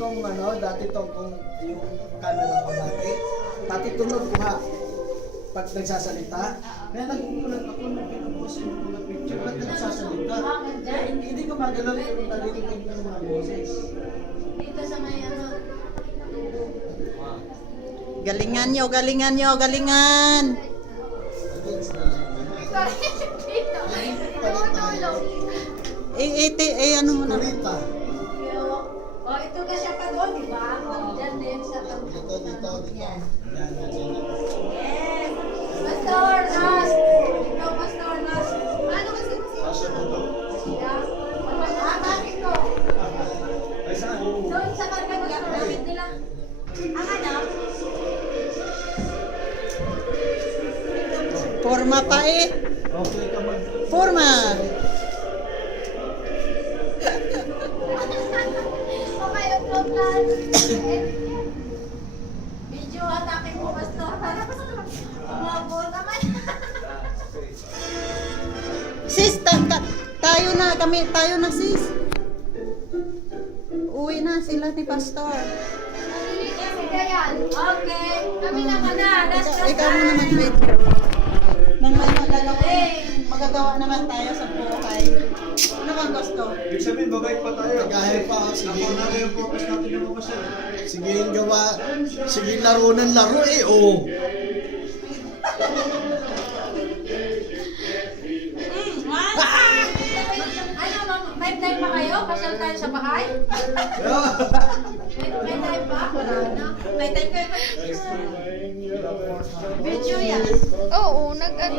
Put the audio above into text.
kong ano, dati tong kung yung camera ko dati. Dati tunog ko ha. Pag nagsasalita. Kaya nagugulat ako na pinupost yung mga picture. Ba't nagsasalita? Kaya hindi ko magalaw kung narinig yung mga boses. Dito sa may ano. Galingan nyo, galingan nyo, galingan! Ano mo na? Kurita. Oh, ito ka siya pa doon, di ba? Diyan din sa Dito. Yes. Yan. Yes. Pastor Nas. Ikaw, Pastor Nas. Ano kasi? Yeah. Bakit ko? Ay, saan? Doon sa karga gamit nila. Ang ano? Forma pa eh. Okay ka mag... Forma! Okay, upload lang. Video atake mo, Pastor. Umabot naman. Sis, tayo na sis. Uwi na sila ni Pastor. Okay. Kami na ka na. Ikaw muna mag-video. Nang may magagawa naman tayo sa buhay. Ano bang gusto? Ibig sabihin, babay pa tayo. Nagahit pa. Sige. Ako na yung focus natin yung mga pasal. Sige yung gawa. Sige laro ng laro eh. Oh. Ano, ma'am? May time pa kayo? Pasyal tayo sa bahay? May time pa? Wala na. May time kayo? Video yan. Oo, nag-ano